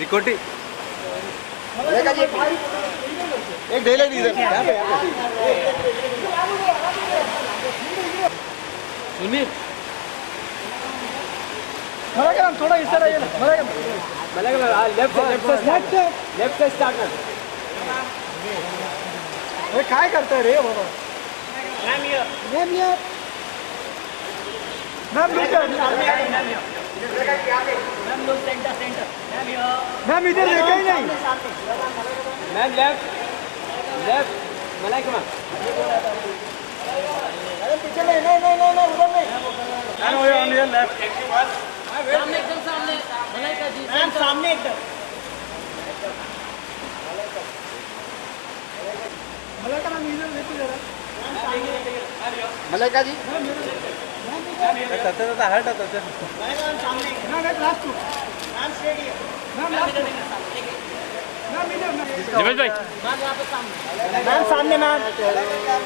Security एक ढेले इधर सुनील थोड़ा इस तरह लेफ्ट से स्टार्ट कर अरे काय करताय रे बाबा मैम इधर देखा ही नहीं मैम लेफ्ट लेफ्ट मलाइका पीछे नहीं उधर नहीं ऑन योर लेफ्ट सामने एकदम सामने मलाइका जी मैम सामने एकदम मलाइका मैम इधर देखो जरा मलाइका जी तथा हट आता मैम सामने ma'am last two ma'am straight here ma'am last ma'am इधर दिवेश भाई मैम यहाँ पे सामने मैम सामने ma'am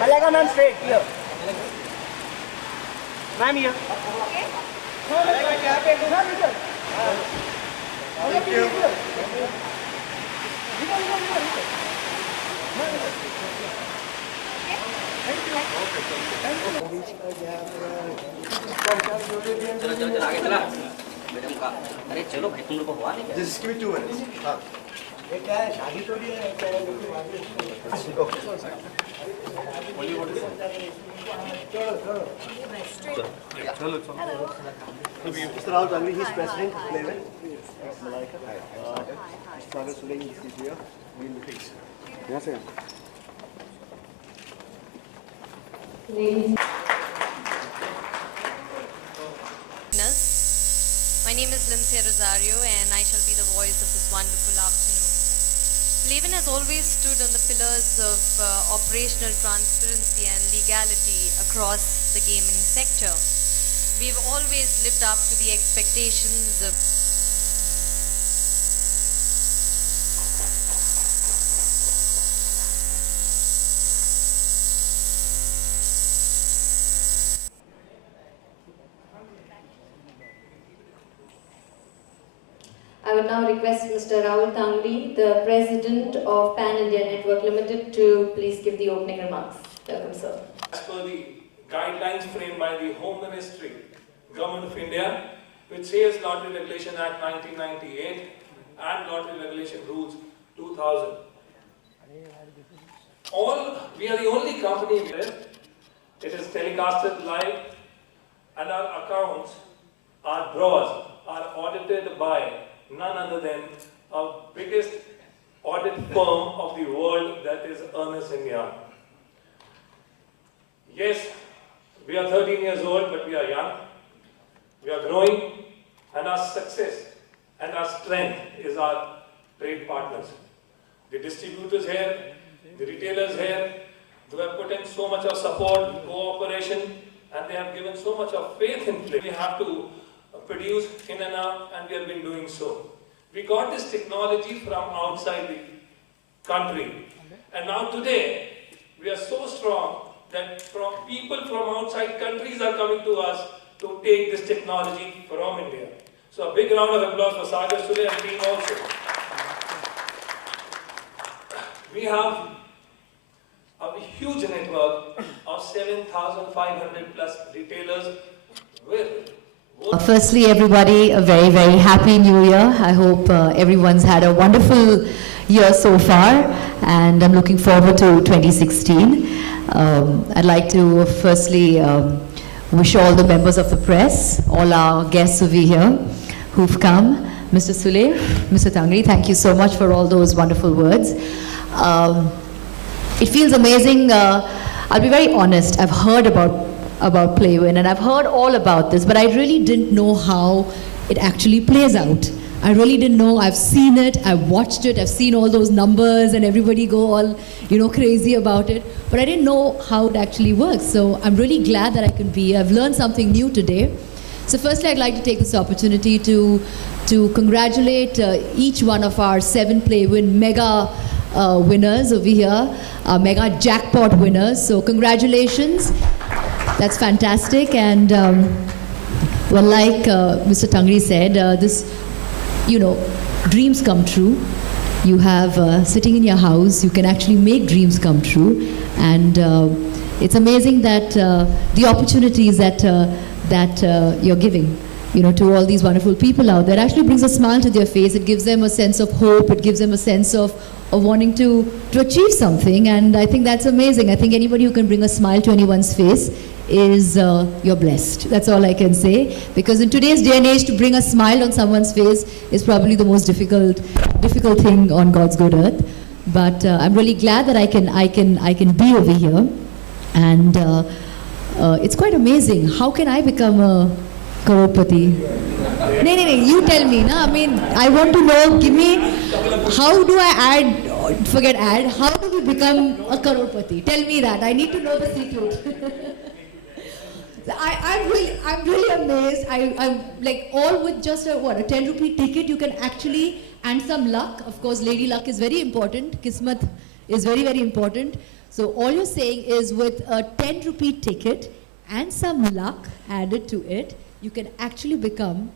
Malaika ma'am straight here ma'am here Malaika यहाँ पे मैम इधर थैंक यू चलो चलो चलो आगे चला मैडम का अरे चलो भाई तुम लोग को हुआ नहीं क्या Just give me 2 minutes. हाँ. ये क्या है शादी थोड़ी है क्या है चलो Mr. Rahul Gandhi, he's president of Playwen. Malaika. Sagar Suling is here. We'll fix. Yes, sir. My name is Lindsay Rosario and I shall be the voice of this wonderful afternoon. Playwen has always stood on the pillars of operational transparency and legality across the gaming sector. We've always lived up to the expectations of I would now request Mr. Rahul Tangri, the President of Pan India Network Limited, to please give the opening remarks. Welcome, sir. As per the guidelines framed by the Home Ministry, Government of India, which says Lottery Regulation Act 1998 and Lottery Regulation Rules 2000. We are the only company where it is telecasted live and our accounts, our draws are audited by none other than our biggest audit firm of the world, that is Ernst & Young. Yes, we are 13 years old, but we are young. We are growing, and our success and our strength is our trade partners. The distributors here, the retailers here, who have put in so much of support, cooperation, and they have given so much of faith in play. We have to produce in and out, and we have been doing so. We got this technology from outside the country, and now today we are so strong that people from outside countries are coming to us to take this technology from India. So a big round of applause for Sagar Sule and team also. We have a huge network of 7,500 plus retailers with Firstly, everybody, a very, very happy new year. I hope everyone's had a wonderful year so far, and I'm looking forward to 2016. I'd like to firstly wish all the members of the press, all our guests over here who've come. Mr. Sule, Mr. Tangri, thank you so much for all those wonderful words. It feels amazing. I'll be very honest, I've heard about Playwen, and I've heard all about this, but I really didn't know how it actually plays out. I really didn't know. I've seen it, I've watched it, I've seen all those numbers and everybody go all, crazy about it, but I didn't know how it actually works. So I'm really glad that I could be here. I've learned something new today. So firstly, I'd like to take this opportunity to congratulate each one of our 7 Playwen mega winners over here, mega jackpot winners. So congratulations. That's fantastic. And well, like Mr. Tangri said, this, dreams come true. You have sitting in your house, you can actually make dreams come true. And it's amazing that the opportunities that you're giving, to all these wonderful people out there, actually brings a smile to their face. It gives them a sense of hope. It gives them a sense of wanting to achieve something. And I think that's amazing. I think anybody who can bring a smile to anyone's face is you're blessed. That's all I can say. Because in today's day and age, to bring a smile on someone's face is probably the most difficult thing on God's good earth. But I'm really glad that I can be over here, and it's quite amazing. How can I become a crorepati? No, you tell me. I mean, I want to know. Give me. How do I add? Forget add. How do we become a crorepati? Tell me that. I need to know the secret. I'm really amazed. I'm like, all with just a 10 rupee ticket, you can actually, and some luck. Of course, lady luck is very important. Kismat is very, very important. So all you're saying is with a 10 rupee ticket and some luck added to it, you can actually become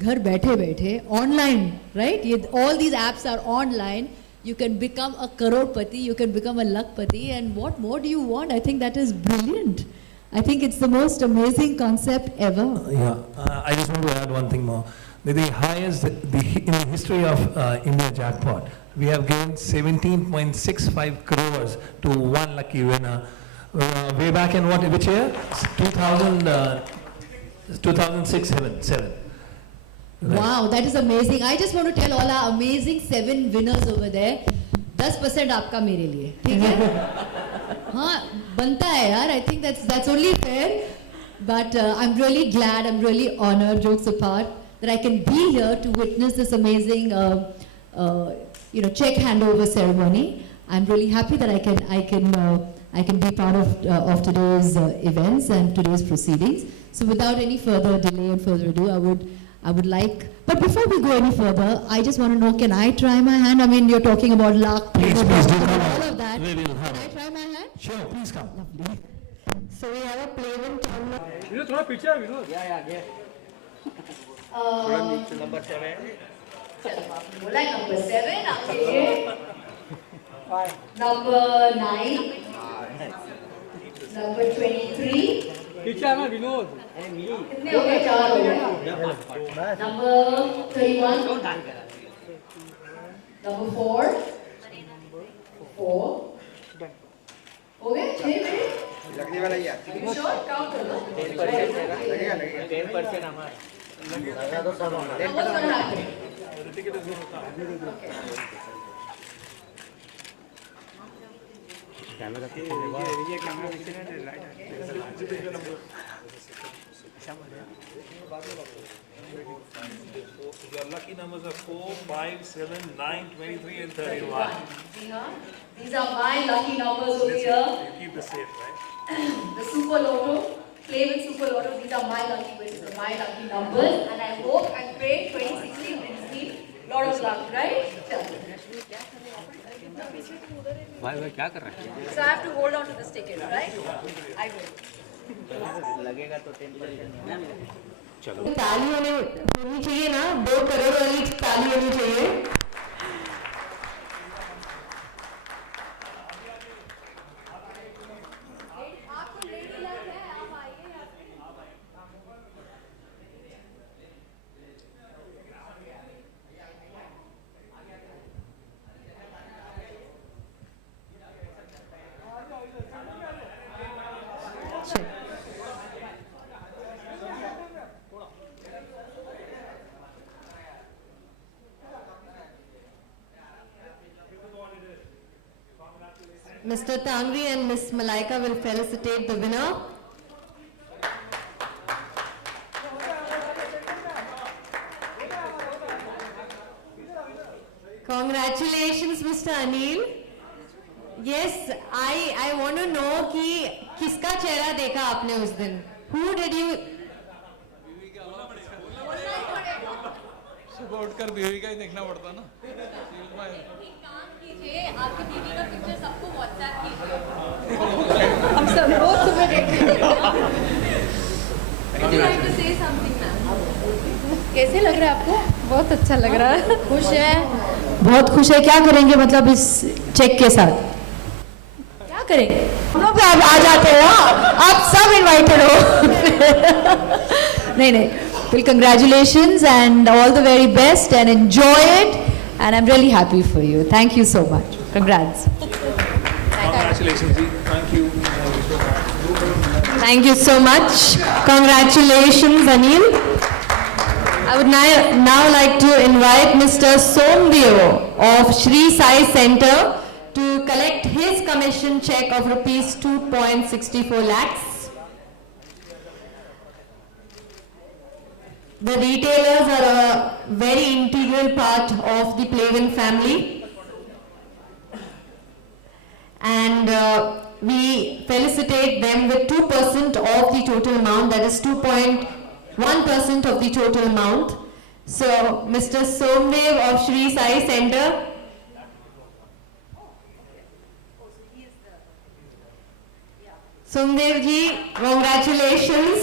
ghar baithe baithe online, right? All these apps are online. You can become a crorepati, you can become a lakpati, and what more do you want? I think that is brilliant. I think it's the most amazing concept ever. Yeah, I just want to add one thing more. The highest in the history of India jackpot, we have given 17.65 crores to one lucky winner. Way back in which year? 2006, 7. Right. Wow, that is amazing. I just want to tell all our amazing 7 winners over there, 10% आपका मेरे लिए, ठीक है? हाँ, बनता है यार. I think that's only fair. But I'm really glad, I'm really honored, jokes apart, that I can be here to witness this amazing, check handover ceremony. I'm really happy that I can be part of today's events and today's proceedings. So without any further delay and further ado, I would like, but before we go any further, I just want to know, can I try my hand? I mean, you're talking about luck, Please do all of that. We will Can have I try my hand? Sure, please come. Lovely. So we have a play-in tournament. Vinod थोड़ा पीछे आ Vinod. Number 7. चलो आपने बोला है number 7 आपके लिए. Number 9. Number 23. पीछे आना विनोद. कितने हो गए? 4 हो गए. Number 31. Number 4. 4. हो गए? 6 लगने वाला ही है. You sure? Count करो. 10% हमारा. What's going to happen? Your lucky numbers are 4, 5, 7, 9, 23 and 31. These are my lucky numbers over here. You keep the same, right? The Super Lotto, play with Super Lotto. These are my lucky numbers, and I hope and pray 2016 brings me lot of luck, right? भाई क्या कर रहा है? So I have to hold on to this ticket, right? I will. लगेगा तो 10%. ताली होनी चाहिए ना, 2 करोड़ वाली ताली होनी चाहिए. Mr. Tangri and Miss Malaika will felicitate the winner. Congratulations, Mr. Anil. Yes, I want to know कि किसका चेहरा देखा आपने उस दिन? Who did you? सुबह उठकर बीवी का ही देखना पड़ता ना. आपकी बीवी का पिक्चर सबको व्हाट्सएप कीजिए. हम सब रोज सुबह देखेंगे. Would you like to say something, ma'am? कैसे लग रहा है आपको? बहुत अच्छा लग रहा है। खुश है, बहुत खुश है। क्या करेंगे मतलब इस चेक के साथ? क्या करेंगे? हम लोग भी आ जाते हो, आप सब इनवाइटेड हो। नहीं नहीं, well congratulations and all the very best and enjoy it and I'm really happy for you. Thank you so much. Congrats. Congratulations ji. Thank you. Thank you so much. Congratulations, Anil. I would now like to invite Mr. Somdeo of Shri Sai Center to collect his commission check of rupees 2.64 lakhs. The retailers are a very integral part of the Playven family. And we felicitate them with 2% of the total amount, that is 2.1% of the total amount. So, Mr. Somdev of Shri Sai Center. Somdev ji, congratulations.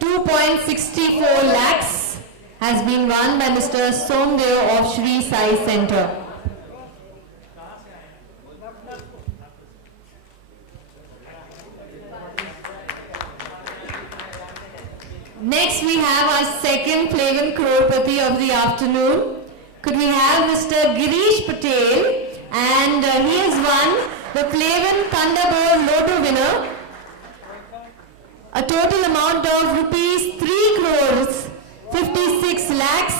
$2.64 lakhs has been won by Mr. Somdeo of Shri Sai Center. Next we have our second Playven Crorepati of the afternoon. Could we have Mr. Girish Patel, and he has won the Playven Thunderbird Lotto winner. A total amount of rupees 3 crores 56 lakhs.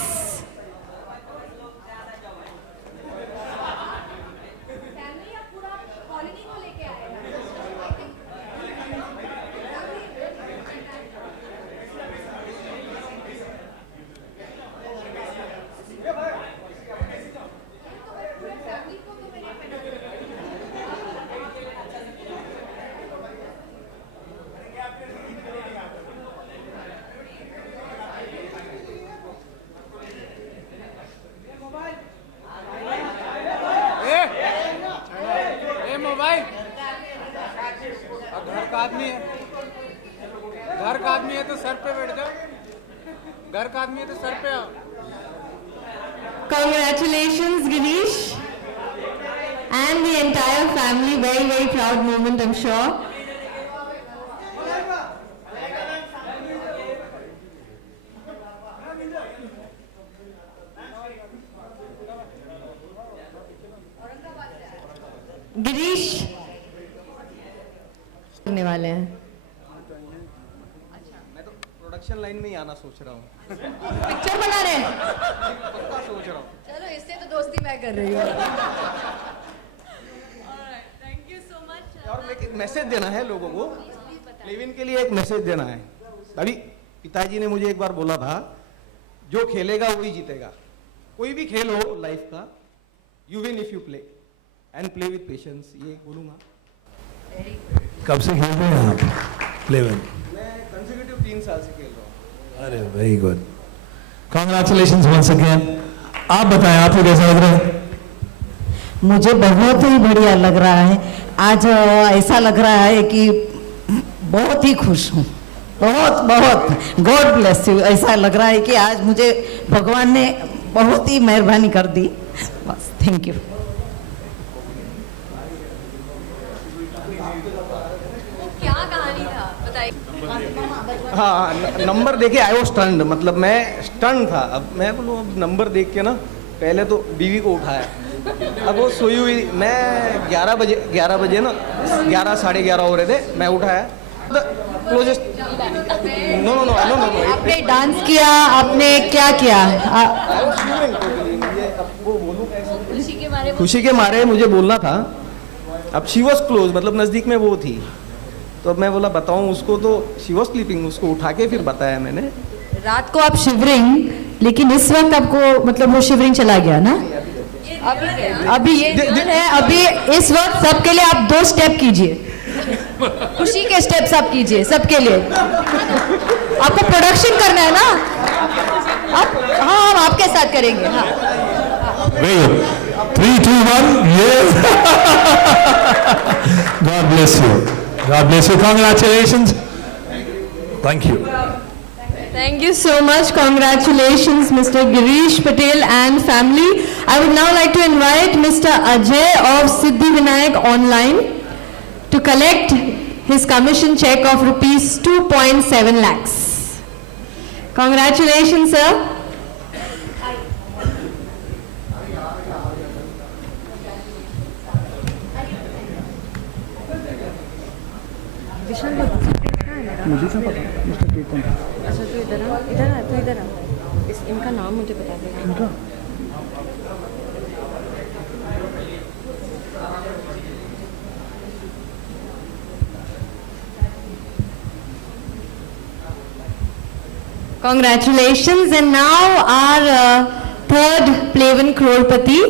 घर का आदमी है तो sir पे बैठ जाओ, घर का आदमी है तो सर पे आओ। Congratulations, Girish, and the entire family. Very, very proud moment, I'm sure. Girish करने वाले हैं। मैं तो प्रोडक्शन लाइन में ही आना सोच रहा हूँ। पिक्चर बना रहे हैं? पक्का सोच रहा हूँ। चलो, इससे तो दोस्ती मैं कर रही हूँ। और एक मैसेज देना है लोगों को, प्लेविन के लिए एक मैसेज देना है। अभी पिताजी ने मुझे एक बार बोला था, जो खेलेगा वही जीतेगा। कोई भी खेल हो लाइफ का, you win if you play and play with patience, ये बोलूँगा। कब से खेल रहे हैं आप प्लेविन? मैं कंसेक्यूटिव 3 साल से खेल रहा हूँ। अरे very good, congratulations once again. आप बताएं, आपको कैसा लग रहा है? मुझे बहुत ही बढ़िया लग रहा है। आज ऐसा लग रहा है कि बहुत ही खुश हूँ, बहुत बहुत। God bless you. ऐसा लग रहा है कि आज मुझे भगवान ने बहुत ही मेहरबानी कर दी। बस, थैंक यू। क्या कहानी था बताइए। हाँ, नंबर देखे आई वाज स्टन्ड, मतलब मैं स्टन था। अब मैं बोलूँ, अब नंबर देख के ना, पहले तो बीवी को उठाया, अब वो सोई हुई। मैं 11 बजे ना, 11 साढ़े 11 हो रहे थे, मैं उठाया। Closest no no no no no. आपने डांस किया, आपने क्या किया? खुशी के मारे मुझे बोलना था। अब शी वॉज क्लोज, मतलब नज़दीक में वो थी, तो अब मैं बोला बताऊं उसको, तो शी वॉज स्लीपिंग। उसको उठा के फिर बताया मैंने। रात को आप शिवरिंग, लेकिन इस वक्त आपको मतलब वो शिवरिंग चला गया ना? अभी ये है, अभी इस वक्त सबके लिए आप 2 स्टेप कीजिए, खुशी के स्टेप्स आप कीजिए सबके लिए। आपको प्रोडक्शन करना है ना? आप, हाँ, हम आपके साथ करेंगे। हाँ, 3, 2, 1, yes. God bless you. God bless you. Congratulations. Thank you. Thank you so much. Congratulations, Mr. Girish Patel and family. I would now like to invite Mr. Ajay of Siddhi Vinayak Online to collect his commission check of rupees 2.7 lakhs. Congratulations, sir. मुझे क्या पता mister कीर्तन अच्छा तू इधर आ, तू इधर आ। इनका नाम मुझे बता देगा। इनका Congratulations. And now our third Playvin Crorepati.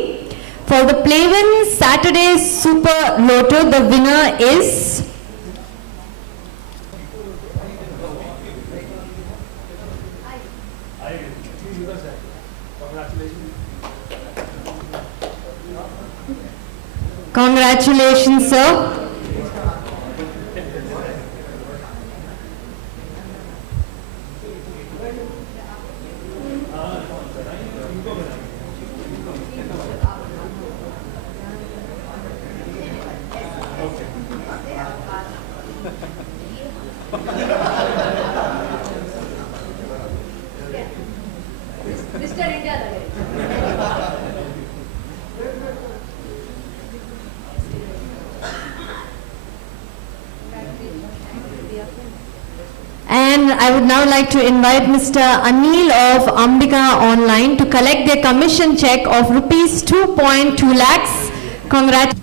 For the Playvin Saturday Super Lotto, the winner is Congratulations, sir. And I would now like to invite Mr. Anil of Ambika Online to collect their commission check of rupees 2.2 lakhs. Congratulations.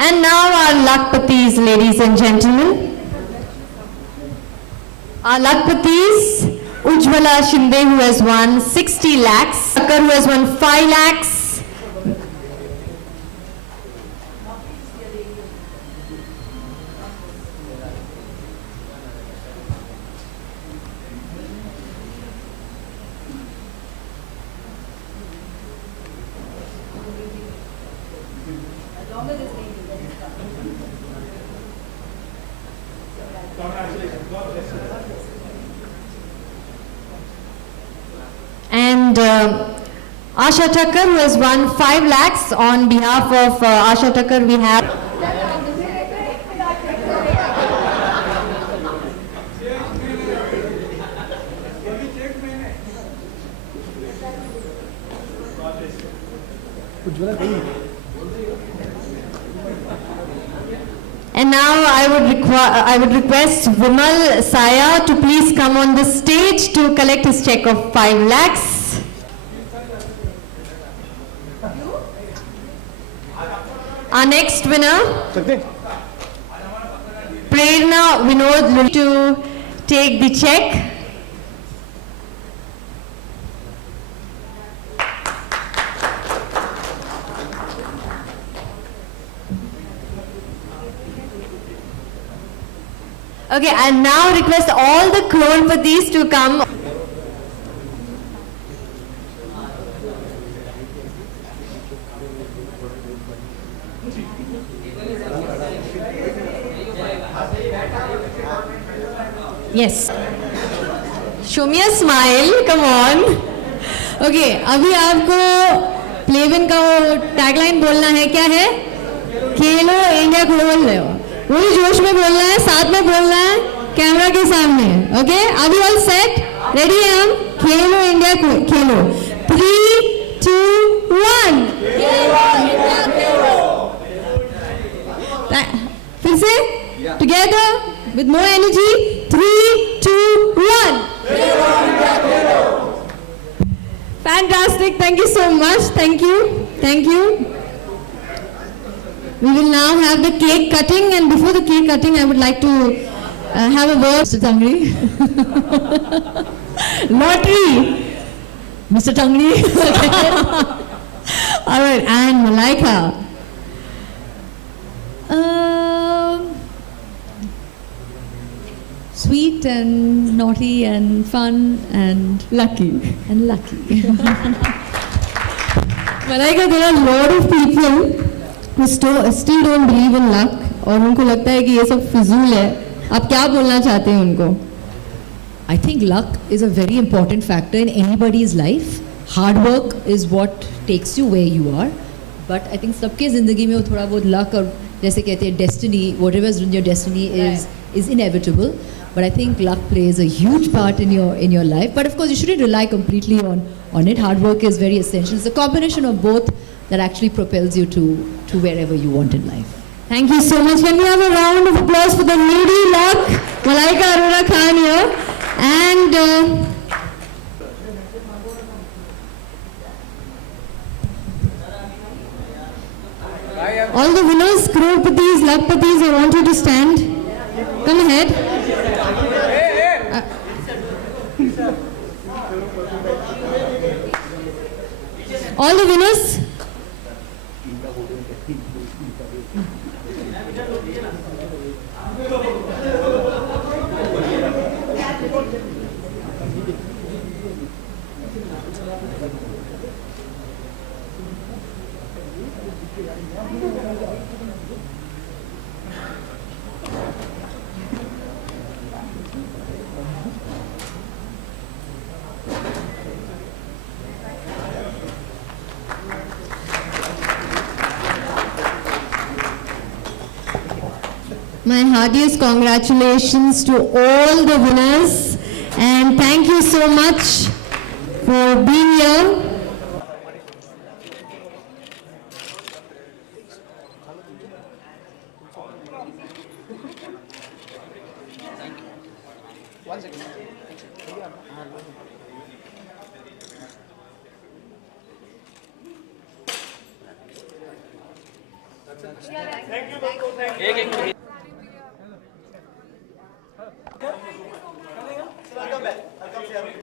And now our Lakpatis, ladies and gentlemen. Our Lakpatis, Ujjwala Shinde, who has won 60 lakhs, Thakkar, who has won 5 lakhs, and Asha Thakkar, who has won 5 lakhs. On behalf of Asha Thakkar, we have And now I would request Vimal Saya to please come on the stage to collect his check of 5 lakhs. Our next winner, Prerna Vinod, to take the check. Okay, I now request all the Crorepatis to come. Yes. Show me a smile, come on. Okay, अभी आपको प्लेविन का tagline बोलना है, क्या है? खेलो India को बोल रहे हो, पूरी जोश में बोलना है, साथ में बोलना है, कैमरा के सामने. Okay, are we all set? Ready हैं हम? खेलो इंडिया को खेलो. 3, 2, 1. फिर से together with more energy. 3, 2, 1. Fantastic. Thank you so much. Thank you. Thank you. We will now have the cake cutting, and before the cake cutting, I would like to have a word. Mr. Tangri. Lottery. Mr. Tangri. All right, and Malaika. sweet and naughty and fun and lucky. And lucky. Malaika, there are a lot of people who still don't believe in luck और उनको लगता है कि ये सब फिजूल है. आप क्या बोलना चाहते हैं उनको? I think luck is a very important factor in anybody's life. Hard work is what takes you where you are. But I think सबके ज़िंदगी में वो थोड़ा बहुत luck और जैसे कहते हैं destiny, whatever is in your destiny is inevitable. But I think luck plays a huge part in your life. But of course, you shouldn't rely completely on it. Hard work is very essential. It's a combination of both that actually propels you to wherever you want in life. Thank you so much. Can we have a round of applause for the lady luck, Malaika Arora Khan here. And all the winners, Crorpatis, Lakpatis, I want you to stand. Come ahead. All the winners. My heartiest congratulations to all the winners and thank you so much for being here. Thank you.